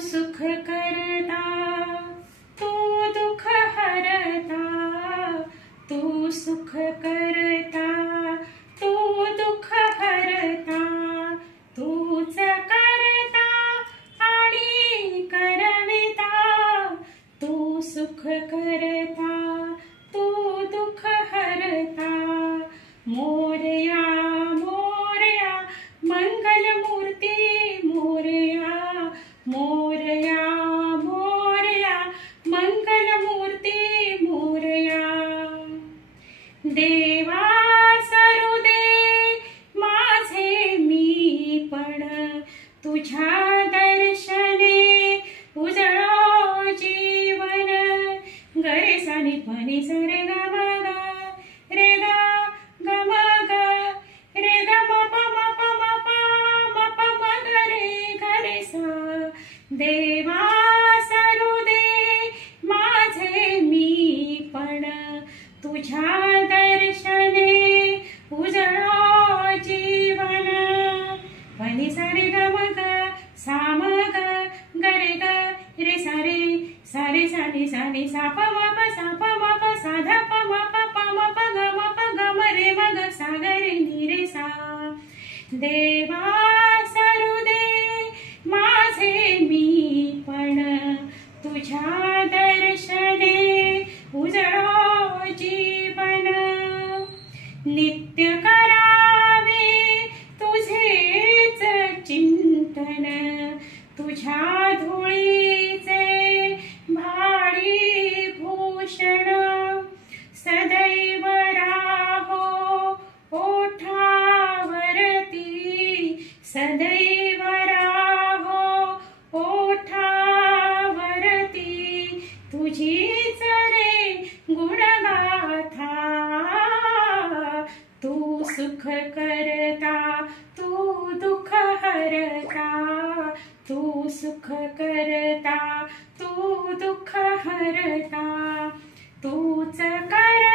सुख करता, तू दुःख हरता, तू सुख करता, तू दुःख हरता, तूच करता आणि करविता, तू सुख करता, तू दुःख हरता. मोरया मोरया मंगलमूर्ती मोरया, मोरया मोरया मंगलमूर्ती मोरया. देवा सरू दे माझे मी पण, तुझ्या दर्शने उजळो जीवन. गरे सानी पनी सरे ग म ग रे ग ग म ग रे ग म प म प म प म ग रे सा. देवा सरू दे माझे मी पण, तुझ्या दर्शने उजळो जीवन. पनी सारे ग म ग सा म ग ग रे सा रे सा रे सा नी सा नी सा प म प सा प म प सा ध प म प म प ग म रे म ग सा ग रे नी रे सा. देवा सरू दे माझे मी पण, तुझ्या दर्शने उजळो जीवन. नित्य करावे तुझेच चिंतन, तुझ्या धुळीचे भाडी भूषण. सदैव राहो ओठावरती, सदैव राहो ओठावरती, तुझीच रे गुणगाथा. तू सुख करता, तू दुःख हरता, तू सुख करता, तू दुःख हरता, तूच कर